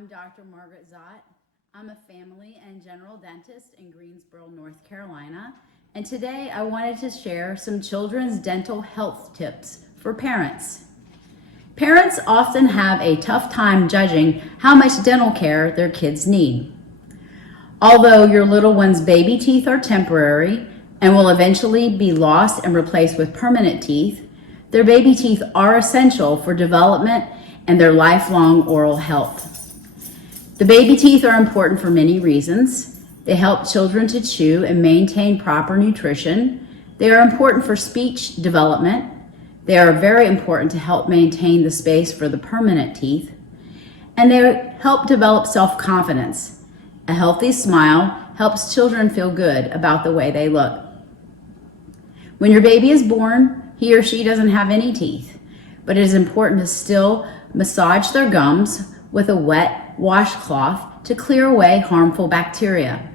I'm Dr. Margaret Zott. I'm a family and general dentist in Greensboro, North Carolina, and today I wanted to share some children's dental health tips for parents. Parents often have a tough time judging how much dental care their kids need. Although your little one's baby teeth are temporary and will eventually be lost and replaced with permanent teeth, their baby teeth are essential for development and their lifelong oral health. The baby teeth are important for many reasons. They help children to chew and maintain proper nutrition. They are important for speech development. They are very important to help maintain the space for the permanent teeth. And they help develop self-confidence. A healthy smile helps children feel good about the way they look. When your baby is born, he or she doesn't have any teeth, but it is important to still massage their gums with a wet washcloth to clear away harmful bacteria.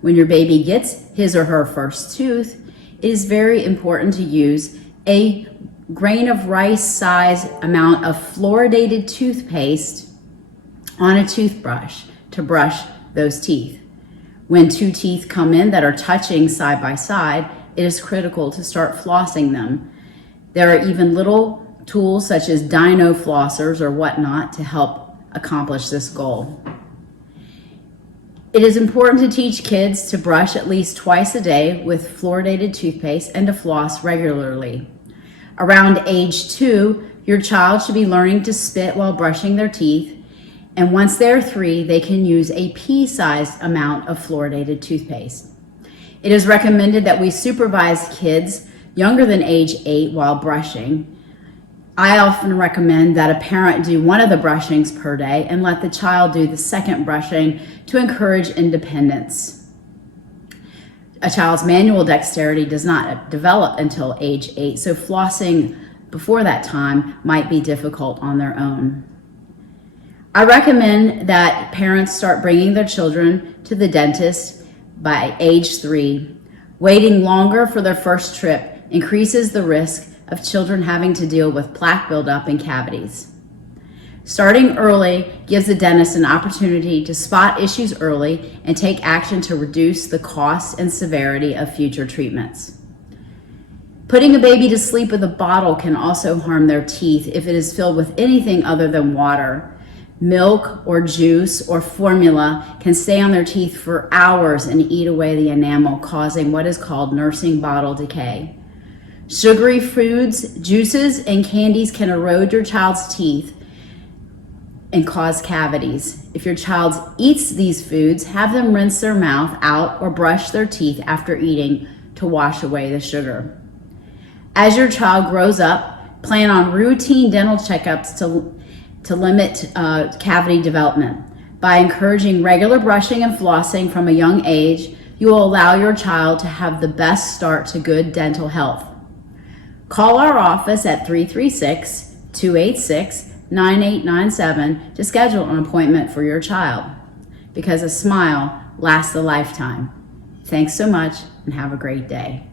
When your baby gets his or her first tooth, it is very important to use a grain of rice size amount of fluoridated toothpaste on a toothbrush to brush those teeth. When two teeth come in that are touching side by side, it is critical to start flossing them. There are even little tools such as dino flossers or whatnot to help accomplish this goal. It is important to teach kids to brush at least twice a day with fluoridated toothpaste and to floss regularly. Around age 2, your child should be learning to spit while brushing their teeth, and once they're 3, they can use a pea-sized amount of fluoridated toothpaste. It is recommended that we supervise kids younger than age 8 while brushing. I often recommend that a parent do one of the brushings per day and let the child do the second brushing to encourage independence. A child's manual dexterity does not develop until age 8, so flossing before that time might be difficult on their own. I recommend that parents start bringing their children to the dentist by age 3. Waiting longer for their first trip increases the risk of children having to deal with plaque buildup and cavities. Starting early gives the dentist an opportunity to spot issues early and take action to reduce the cost and severity of future treatments. Putting a baby to sleep with a bottle can also harm their teeth if it is filled with anything other than water. Milk or juice or formula can stay on their teeth for hours and eat away the enamel, causing what is called nursing bottle decay. Sugary foods, juices, and candies can erode your child's teeth and cause cavities. If your child eats these foods, have them rinse their mouth out or brush their teeth after eating to wash away the sugar. As your child grows up, plan on routine dental checkups to limit cavity development. By encouraging regular brushing and flossing from a young age, you will allow your child to have the best start to good dental health. Call our office at 336-286-9897 to schedule an appointment for your child, because a smile lasts a lifetime. Thanks so much and have a great day.